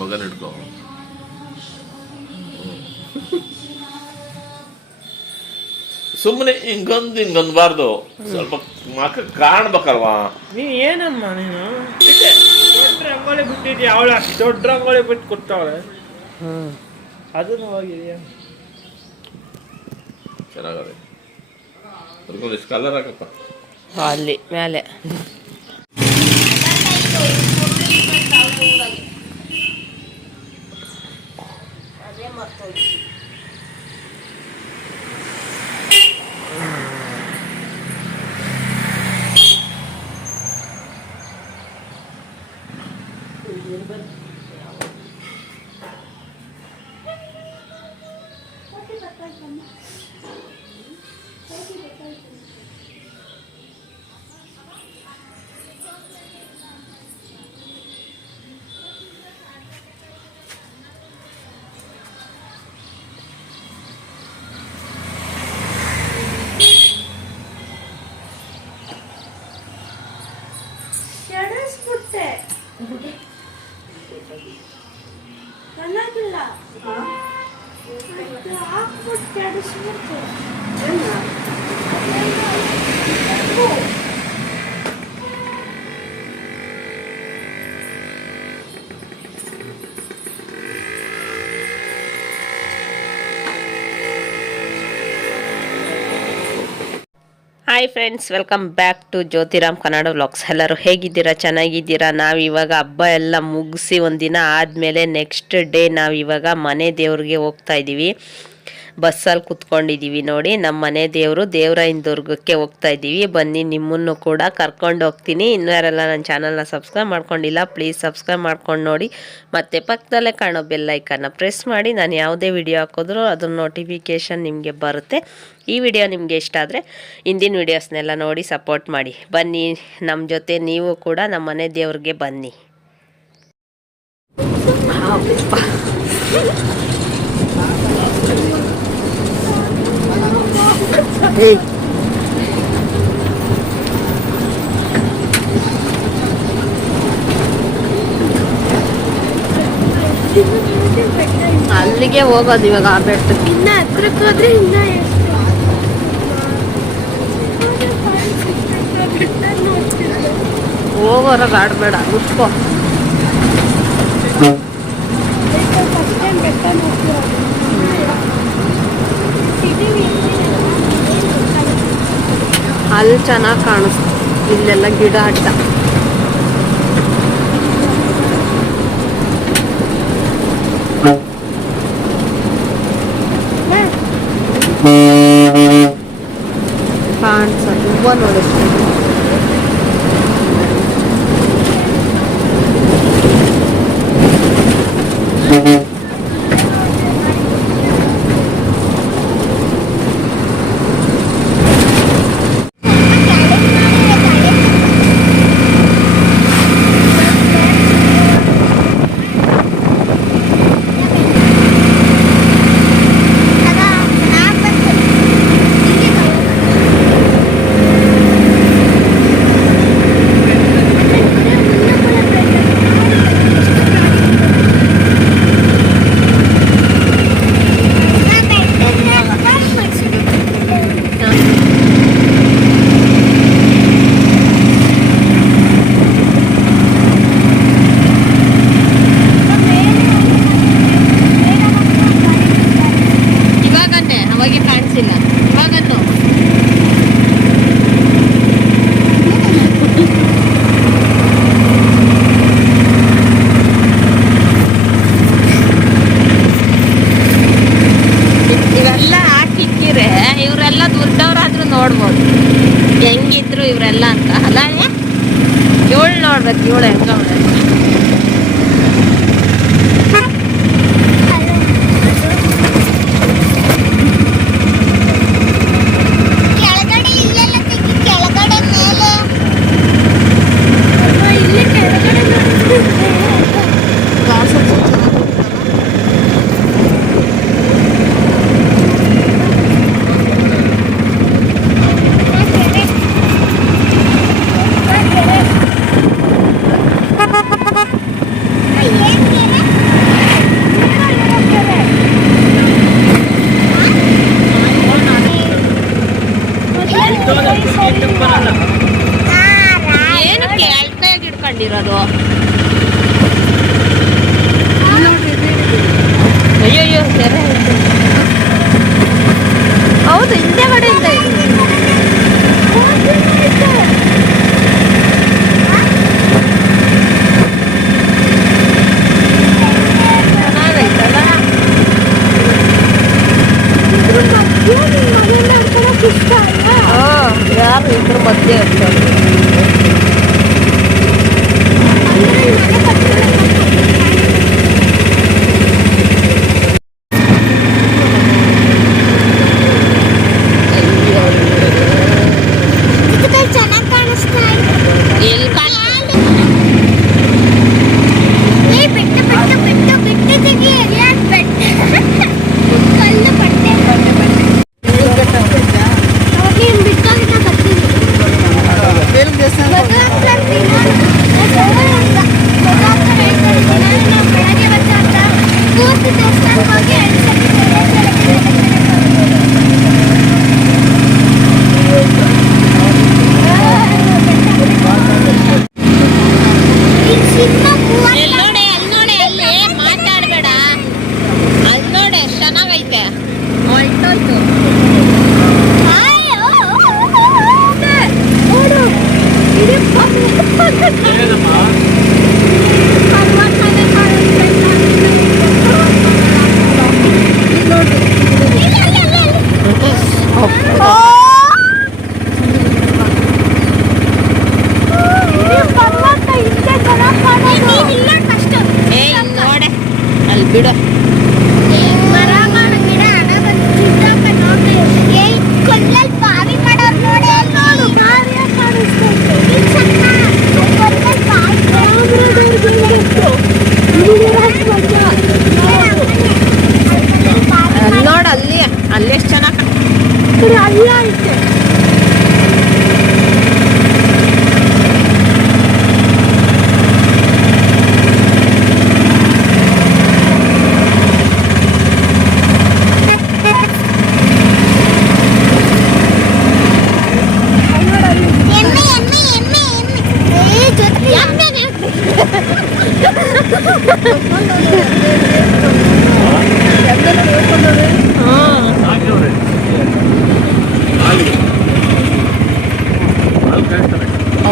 ಮಗನ ಹಿಡ್ಕೊ. ಸುಮ್ಮನೆ ಹಿಂಗೊಂದು ಹಿಂಗೊಂದ್ಬಾರ್ದು. ಸ್ವಲ್ಪ ಮಕ್ಕ ಕಾಣ್ಬೇಕಲ್ವಾ? ನೀ ಏನಮ್ಮ ನೀನು. ದೊಡ್ಡ ರಂಗೋಲಿ ಬಿಟ್ಟಿದ್ಯಾ ಅವಳು? ಅಷ್ಟು ದೊಡ್ಡ ರಂಗೋಲಿ ಬಿಟ್ಟು ಕೊಡ್ತಾವಳೆ ಅದನ್ನು ಹೋಗಿದ್ಯಾ ಚೆನ್ನಾಗದೆ. ಅದಕ್ಕೊಂದಿಷ್ಟು ಕಲರ್ ಹಾಕಪ್ಪ. ಅಲ್ಲಿ ಮೇಲೆ. Hi friends welcome back to Jyothiram Kannada vlogs ಎಲ್ಲರೂ ಹೇಗಿದ್ದೀರಾ? ಚೆನ್ನಾಗಿದ್ದೀರಾ? ನಾವು ಇವಾಗ ಹಬ್ಬ ಎಲ್ಲ ಮುಗಿಸಿ ಒಂದಿನ ಆದಮೇಲೆ ನೆಕ್ಸ್ಟ್ ಡೇ ನಾವು ಇವಾಗ ಮನೆ ದೇವ್ರಿಗೆ ಹೋಗ್ತಾ ಇದ್ದೀವಿ. ಬಸ್ಸಲ್ಲಿ ಕುತ್ಕೊಂಡಿದ್ದೀವಿ ನೋಡಿ. ನಮ್ಮ ಮನೆ ದೇವರು ದೇವರಾಯನ ದುರ್ಗಕ್ಕೆ ಹೋಗ್ತಾ ಇದ್ದೀವಿ ಬನ್ನಿ, ನಿಮ್ಮನ್ನು ಕೂಡ ಕರ್ಕೊಂಡು ಹೋಗ್ತೀನಿ. ಇನ್ನೂ ಯಾರೆಲ್ಲ ನನ್ನ ಚಾನಲ್ನ ಸಬ್ಸ್ಕ್ರೈಬ್ ಮಾಡ್ಕೊಂಡಿಲ್ಲ, ಪ್ಲೀಸ್ ಸಬ್ಸ್ಕ್ರೈಬ್ ಮಾಡ್ಕೊಂಡು ನೋಡಿ. ಮತ್ತು ಪಕ್ಕದಲ್ಲೇ ಕಾಣೋ ಬೆಲ್ಲೈಕನ್ನ ಪ್ರೆಸ್ ಮಾಡಿ. ನಾನು ಯಾವುದೇ ವಿಡಿಯೋ ಹಾಕಿದ್ರೂ ಅದ್ರ ನೋಟಿಫಿಕೇಷನ್ ನಿಮಗೆ ಬರುತ್ತೆ. ಈ ವಿಡಿಯೋ ನಿಮಗೆ ಇಷ್ಟ ಆದರೆ ಹಿಂದಿನ ವಿಡಿಯೋಸ್ನೆಲ್ಲ ನೋಡಿ ಸಪೋರ್ಟ್ ಮಾಡಿ. ಬನ್ನಿ ನಮ್ಮ ಜೊತೆ ನೀವು ಕೂಡ ನಮ್ಮ ಮನೆ ದೇವ್ರಿಗೆ ಬನ್ನಿ. ಅಲ್ಲಿಗೆ ಹೋಗೋದು ಇವಾಗ ಆ ಬೆಟ್ಟಕ್ಕೆ ಇನ್ನ ಹತ್ರಕ್ಕೆ ಹೋದ್ರೆ ಇನ್ನ ಬೆಟ್ಟ. ಹೋಗೋರಾಗ ಆಡಬೇಡ ಮುಚ್ಕೋ. ಬೆಟ್ಟ ಅಲ್ಲಿ ಚೆನ್ನಾಗಿ ಕಾಣಿಸ್ತು. ಇಲ್ಲೆಲ್ಲ ಗಿಡ ಅಡ್ಡ ಅಂತ. ಏಳು ಇವಳು ನೋಡ್ಬೇಕು ಇವಳು ಹೆಂಗವಳೆ 这个车。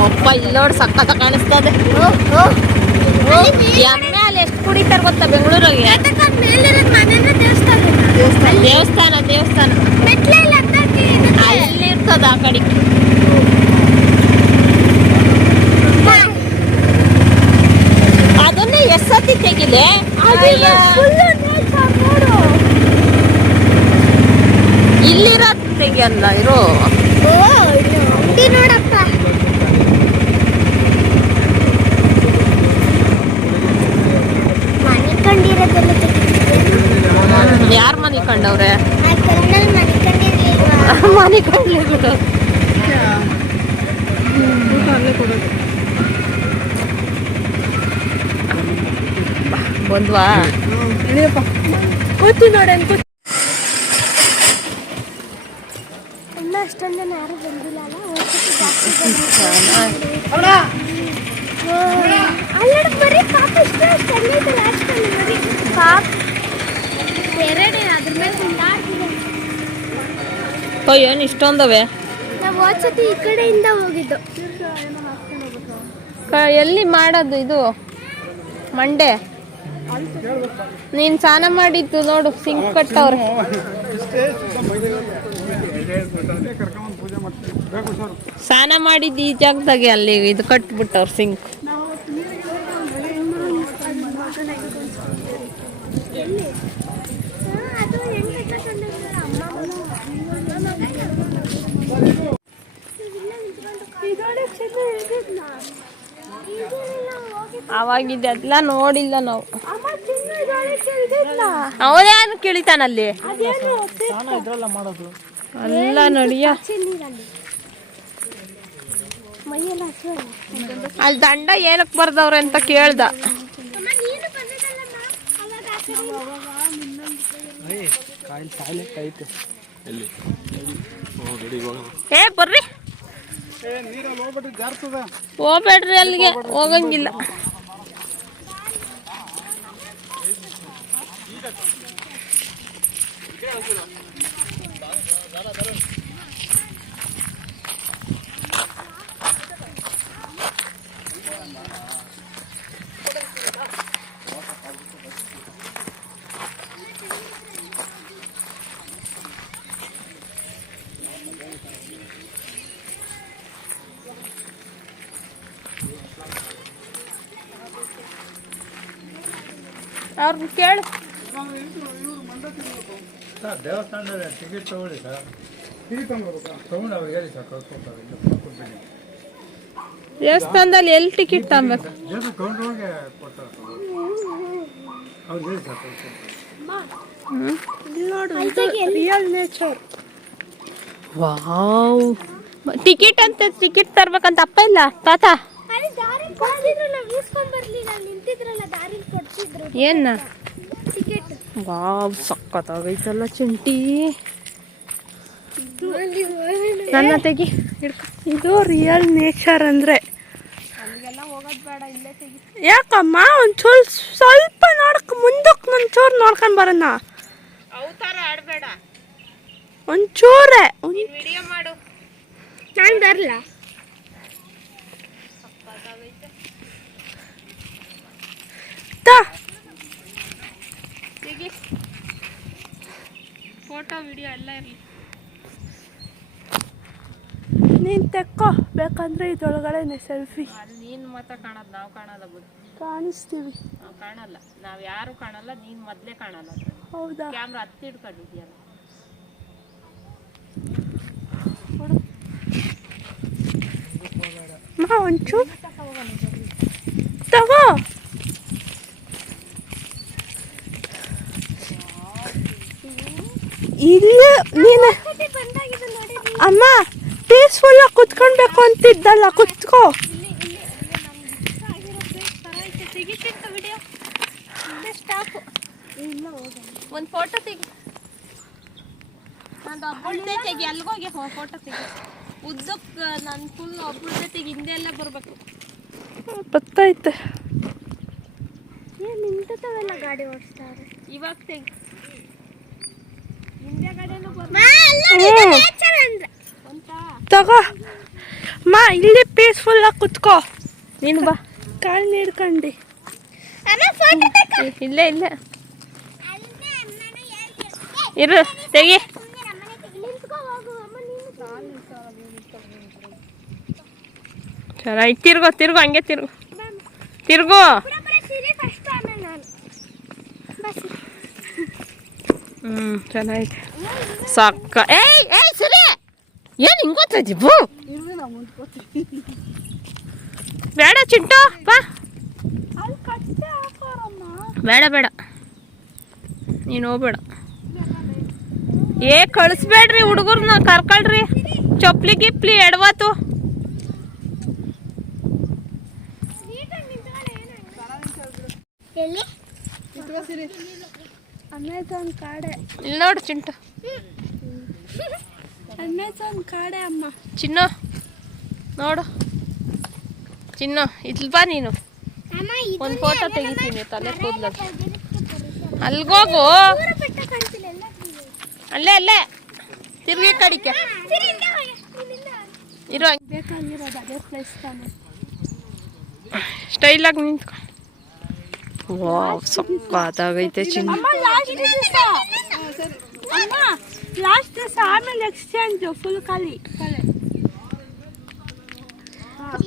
ಅಪ್ಪ ಇಲ್ಲೋಡ್ ಸಕ್ಕತ್ತ ಕಾಣಿಸ್ತದೆ ಎಮ್ಮೆ ಅಲ್ಲಿ ಎಷ್ಟು ಕುಡಿತಾರೆ ಗೊತ್ತಾ ಮನೆನ ದೇವಸ್ಥಾನ ದೇವಸ್ಥಾನ. ಅಲ್ಲಿ ಇರ್ತದ ಆ ಕಡೆ. ನೇಚ ನೋಡು. ಇಲ್ಲಿರೋದು ತೆಗಿಯಲ್ಲ ಇರೋ ನೋಡಪ್ಪ ಮನೆ? ಯಾರ ಮನೆ ಕಂಡವ್ರೆ ಆ ಕಣ್ಣಲ್ಲಿ ಕೊಡೋದು ಕಂಡಿರ್ಲಿಲ್ವಾ? ನೋಡಿ ಬಂದ್ವಾ ಇನ್ನು ಅಷ್ಟೊಂದು ಜನ ಯಾರು ಬಂದಿಲ್ಲ ಅಲ್ಲ? ಒಂದ್ಸತಿ ಜಾಸ್ತಿ ಬಂದಿದ್ರು. ಓ, ಅಲ್ಲೋಡು ಬರೀ ಪಾಪ ಇಷ್ಟು ಚೆನ್ನೈತೆ ಲಾಸ್ಟ್ ಅಲ್ಲಿ ಬರೀ ಪಾಪ. ಎರಡೇ ಅದ್ರ ಮೇಲೆ ತಿಂದಾಡ್ತಿದೆ ಅಯ್ಯೋ ಏನು ಇಷ್ಟೊಂದವೆ? ನಾವು ಈ ಕಡೆಯಿಂದ ಹೋಗಿದ್ದು. ಕ- ಎಲ್ಲಿ ಮಾಡೋದು ಇದು? ಮಂಡೆ ನೀನ್ ಸ್ನಾನ ಮಾಡಿದ್ದು ನೋಡು ಸಿಂಕ್ ಕಟ್ಟವ್ರೆ. ಸ್ನಾನ ಮಾಡಿದ್ದು ಈ ಜಾಗದಾಗೆ ಅಲ್ಲಿ ಇದು ಕಟ್ಬಿಟ್ಟವ್ರ ಸಿಂಕ್ ಹಾ, ಅದು ಹೆಂಗ್ ಕಟ್ಕೊಂಡ್ರು ಅಮ್ಮ ಇದೊಳಗೆ ಚೆನ್ನ ಇಳಿದಿದ್ನಾ? ಇದನ್ನೆಲ್ಲ ಹೋಗಿ ಅವಾಗಿದ್ದು ನೋಡಿಲ್ಲ ನಾವು? ಅವನೇನು ಕೇಳಿತಾನಲ್ಲಿ? ಅದೇನು ಎಲ್ಲ ನಡಿಯ ಅಲ್ಲಿ ದಂಡ ಏನಕ್ಕೆ ಬರ್ದವ್ರೆ ಅಂತ ಕೇಳ್ದ. ಏ ಬರ್ರಿ. ಹೋಗ್ಬೇಡ್ರಿ ಅಲ್ಲಿಗೆ ಹೋಗಂಗಿಲ್ಲ. ಅವ್ರನ್ನ ಕೇಳು. ಸರ್ ದೇವಸ್ಥಾನದಲ್ಲಿ ಟಿಕೆಟ್ ತಗೊಳ್ಳಿ ಸರ್. ಟಿಕೆಟ್ ತಗೊಂಡು ಅವ್ರು ಹೇಳಿ ಸರ್ ಕಳ್ಸ್ಕೊಡ್ತಾರೆ. ಇಲ್ಲ ಕೊಡ್ತೀನಿ ದೇವಸ್ಥಾನದಲ್ಲಿ ಎಲ್ಲಿ ಟಿಕೆಟ್ ತಗೊಬೇಕು? ಜನ ಕೌಂಟ್ರಿಗೆ ಕೊಡ್ತಾರೆ ಅವ್ರು ಹೇಳಿ sir ಕಳ್ಸ್ಕೊಡ್ತಾರೆ. Real nature wow. Ticket ಅಂತ ಟಿಕೆಟ್ ತರ್ಬೇಕಂತ ಅಪ್ಪ ಇಲ್ಲ? ತಾತ? ಏನ? ವಾವ್ ಸಕ್ಕತ್ತಾಗೈತಲ್ಲ ಚುಂಟಿ. ನನ್ನ ತೆಗಿ. ಹಿಡ್ಕ. ಇದು ರಿಯಲ್ ನೇಚರ್ ಅಂದ್ರೆ. ಯಾಕಮ್ಮ? ಒಂಚೂರು ಸ್ವಲ್ಪ ನೋಡಕ್ ಮುಂದಕ್ಕೆ ಒಂಚೂರು ನೋಡ್ಕೊಂಡ್ ಬರೋಣ. ಒಂಚೂರೇ. ವಿಡಿಯೋ ಮಾಡು. ತಾ ಫೋಟೋ ವಿಡಿಯೋ ಎಲ್ಲ ಇರಲಿ. ನೀನ್ ತೆಕ್ಕೋ ಬೇಕಂದ್ರೆ ಇದ್ರೊಳಗಡೆ ಸೆಲ್ಫಿ ಅಲ್ಲಿ ನೀನು ಮಾತ್ರ ಕಾಣೋದು ನಾವು ಕಾಣಲ್ಲ ಬಿಡು ಕಾಣಿಸ್ತೀವಿ. ನಾವು ಕಾಣಲ್ಲ. ನಾವು ಯಾರು ಕಾಣಲ್ಲ ನೀನು ಮೊದಲೇ ಕಾಣಲ್ಲ ಹೌದಾ? ಕ್ಯಾಮ್ರಾ ಹತ್ತಿ ಹಿಡ್ಕೊಂಡಿದ್ಯಲ್ಲ ಮಾ ಒಂಚೂರು. ತಗೋ. ಇಲ್ಲಿ ನೀನು ಅಮ್ಮ ಪೀಸ್ಫುಲ್ ಆಗಿ ಕುತ್ಕೊಳ್ಬೇಕು ಅಂತಿದ್ದಲ್ಲ ಕುತ್ಕೋ. ಇಲ್ಲಿ ಇಲ್ಲಿ ಇಲ್ಲಿ ಇಷ್ಟ ಆಗಿರೋ ಪ್ಲೇಸ್ ತರ ಐತೆ ವಿಡಿಯೋ ಇಲ್ಲೇ ಸ್ಟಾಪ್ ಇಲ್ಲ ಒಂದು ಫೋಟೋ ತೆಗಿ. ನಂದು ಒಬ್ಬಳದೇ ತೆಗಿ ಅಲ್ಗೋಗಿ ಫೋಟೋ ತೆಗಿ. ಉದ್ದಕ್ಕೆ ನನ್ನ ಫುಲ್ ಒಬ್ಬಳದೇ ತೆಗಿ ಹಿಂದೆ ಎಲ್ಲ ಬರಬೇಕು. ಗೊತ್ತಾಯ್ತು ಏನು ನಿಂತದವೆಲ್ಲ ಗಾಡಿ ಓಡಿಸ್ತಾರೆ ಇವಾಗ ತೆಗಿ. ತಗೋ. ಮಾ ಇಲ್ಲಿ ಪೀಸ್ಫುಲ್ ಆಗಿ ಕುತ್ಕೋ. ನೀನು ಬಾ. ಕಾಲ್ ನೀಡ್ಕಂಡು. ಇಲ್ಲ ಇಲ್ಲ. ಇರು ತೆಗಿ. ಚೆನ್ನಾಗಿ ತಿರ್ಗೋ ತಿರ್ಗೋ ಹಂಗೆ ತಿರ್ಗೋ. ತಿರ್ಗೋ. ಫಸ್ಟ್ ಆಮೇಲೆ ನಾನು ಬಸ್ ಹ್ಞೂ ಚೆನ್ನಾಗಿದೆ ಸಾಕ ಏಯ್ ಏಯ್, ಸರಿ! ಏನು ಹಿಂಗೆ ಗೊತ್ತೈತಿ ಬೂ ಬೇಡ ಚಿಂಟು ಬಾ ಬೇಡ ಬೇಡ. ನೀನು ಹೋಗ್ಬೇಡ. ಏ, ಕಳಿಸ್ಬೇಡ್ರಿ ಹುಡುಗರ್ನ ಕರ್ಕೊಳ್ರಿ. ಚಪ್ಲಿ, ಗಿಪ್ಲಿ ಎಡವತ್ತು ಅಮೆಝಾನ್ ಕಾಡೆ. ಇಲ್ಲಿ ನೋಡು ಚಿಂಟು. ಅಮೆಝಾನ್ ಕಾಡೆ ಅಮ್ಮ. ಚಿನ್ನ ನೋಡು. ಚಿನ್ನು ಇಲ್ಲಿ ಬಾ ನೀನು. ಒಂದು ಫೋಟೋ ತೆಗಿತೀನಿ ತಲೆ ಕೂದಲ. ಅಲ್ಗೋಗು ಅಲ್ಲೇ ಅಲ್ಲೇ. ತಿರುಗಿ ಕಡಿಕೆ. ಇರೋ. ಬೇಕಾಗಿರೋದು ಅದೇ ಪ್ಲೇಸ್ ತಾನೆ. ಸ್ಟೈಲಾಗಿ ನಿಂತ್ಕೊ.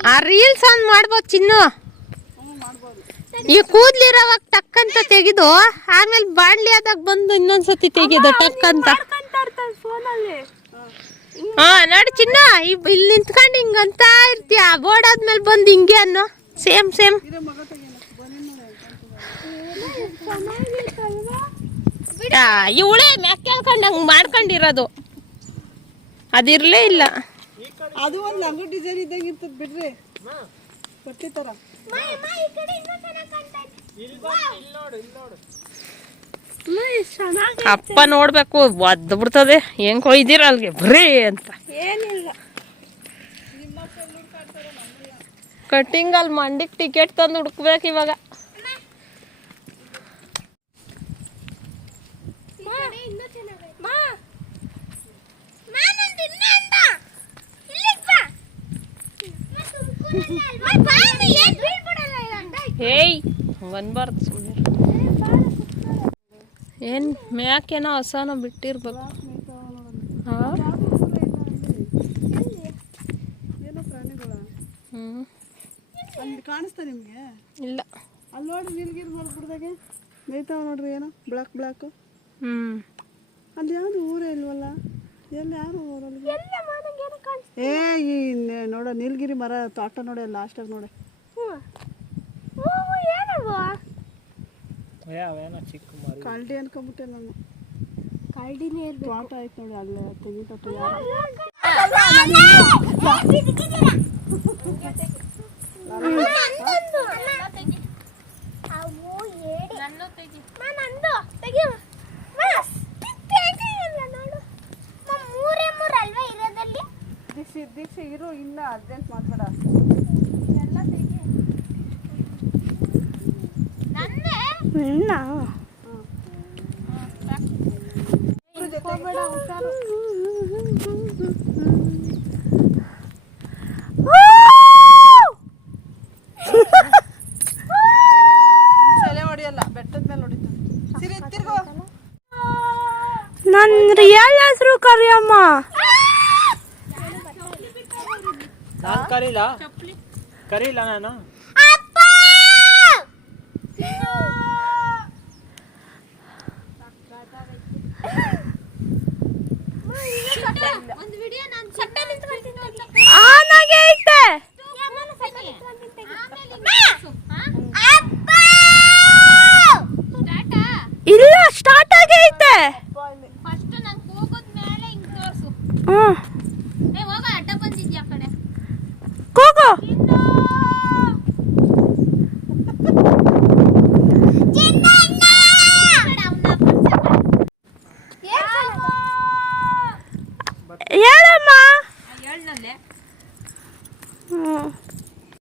ಆ ರೀಲ್ಸ್ ಆನ್ ಮಾಡ್ಬೋದು ಚಿನ್ನು ಈ ಕೂದ್ಲಿರೋವಾಗ ಟಕ್ ಅಂತ ತೆಗೆದು ಆಮೇಲೆ ಬಾಣ್ಲಿ ಆದಾಗ ಬಂದು ಇನ್ನೊಂದ್ಸತಿ ತೆಗೆದು ಟಕ್ ಅಂತ ಹಾ ನೋಡಿ ಚಿನ್ನ ಇಲ್ಲಿ ನಿಂತ್ಕೊಂಡು ಹಿಂಗಂತ ಇರ್ತೀಯ ಬೋರ್ಡ್ ಆದ್ಮೇಲೆ ಬಂದು ಹಿಂಗೆ ಅನ್ನೋ ಸೇಮ್ ಸೇಮ್ ಇವಳೇ ಮ್ಯಾಕ್ ಕೇಳ್ಕೊಂಡು ಹಂಗೆ ಮಾಡ್ಕೊಂಡಿರೋದು. ಅದಿರ್ಲೇ ಇಲ್ಲ. ಅದು ಒಂದು ಲಂಗ ಡಿಸೈನ್ ಇದ್ದಂಗೆ ಇರ್ತದ ಬಿಡ್ರಿ ಬರ್ತಿತ್ತಾರ ಅಪ್ಪ ನೋಡ್ಬೇಕು ಒದ್ದು ಬಿಡ್ತದೆ. ಹೆಂಗ್ ಕೊಯ್ದಿರ ಅಲ್ಲಿಗೆ ಬ್ರೇ ಅಂತ. ಏನಿಲ್ಲ. ಕಟಿಂಗ್ ಅಲ್ಲಿ ಮಂಡಿಗೆ ಟಿಕೆಟ್ ತಂದು ಹುಡುಕ್ಬೇಕು ಇವಾಗ ಇನ್ನೂ ಚೆನ್ನಾಗೈತೆ ಮಾ ಮಾ ನಂದು ಇನ್ನೂ ಅಂದ ಇಲ್ಲಿಗ್ ಬಾ ಮಾ ತುಮ್ಕೂರಲ್ಲೇ ಅಲ್ವಾ? ಮಾ, ಬಾ ಅಂದ್ರೆ ಏನ್ ಬೀಳ್ಬಿಡಲ್ಲ ಇದು ಅಂತ. ಏಯ್ ಬಂದ್ಬಾರ್ದು ಸುಮ್ಮನೆ ಏನು ಮ್ಯಾಕೇನೋ ಹಸನೋ ಬಿಟ್ಟಿರ್ಬೇಕು. ಹಾಂ? ಹ್ಞೂ ಅಲ್ಲಿ ಕಾಣಿಸ್ತಾ ನಿಮಗೆ? ಇಲ್ಲ. ಅಲ್ಲಿ ನೋಡಿ ನೀರ್ಗಿರ್ ಮಾಡ್ಬಿಡ್ದಾಗೆ ಮೇಯ್ತಾವ ನೋಡ್ರಿ ಏನೋ ಬ್ಲಾಕ್ ಬ್ಲಾಕ್. ಹ್ಞೂ ಅಲ್ಲಿ ಯಾವುದು ಊರೇ ಇಲ್ವಲ್ಲ? ಎಲ್ಲಿ ಯಾರು ಊರಲ್ಲಿ ಎಲ್ಲ ಮಾ, ನಂಗೇನೋ ಏ ಈ ನೆ- ನೋಡ ನೀಲಗಿರಿ ಮರ ತೋಟ ನೋಡಿ ಲಾಸ್ಟಾಗಿ ನೋಡಿ. ಕಳ್ಳಿ ಅನ್ಕೊಂಬಿಟ್ಟೆ ನಾನು. ಇರ್ಬೇಕು. ತೋಟ ಆಯ್ತು ನೋಡಿ ಅಲ್ಲೇ ತೆಗಿ. ತೋಟ ಯಾರು ನಂದೊಂದು. ಅವು ಏಡಿ. ಮಾ, ನಂದು. ತೆಗಿ ಮಾ. ಮಾ, ತೆಗಿಯಲ್ಲ ನೋಡು. ಮಾ, ಮೂರೇ ಮೂರು ಅಲ್ವಾ ಇರೋದಲ್ಲಿ ದೀಕ್ಷೆ ಇರೋ ಇರು ಇನ್ನ ಅರ್ಜೆಂಟ್ ಮಾಡ್ಬೇಡ ನನ್ನ? ರಿಯಲ್ ಹೆಸರು ಕರಿಯಮ್ಮ. ನಾನು ಕರೀಲ ಕರೀಲ ನಾನು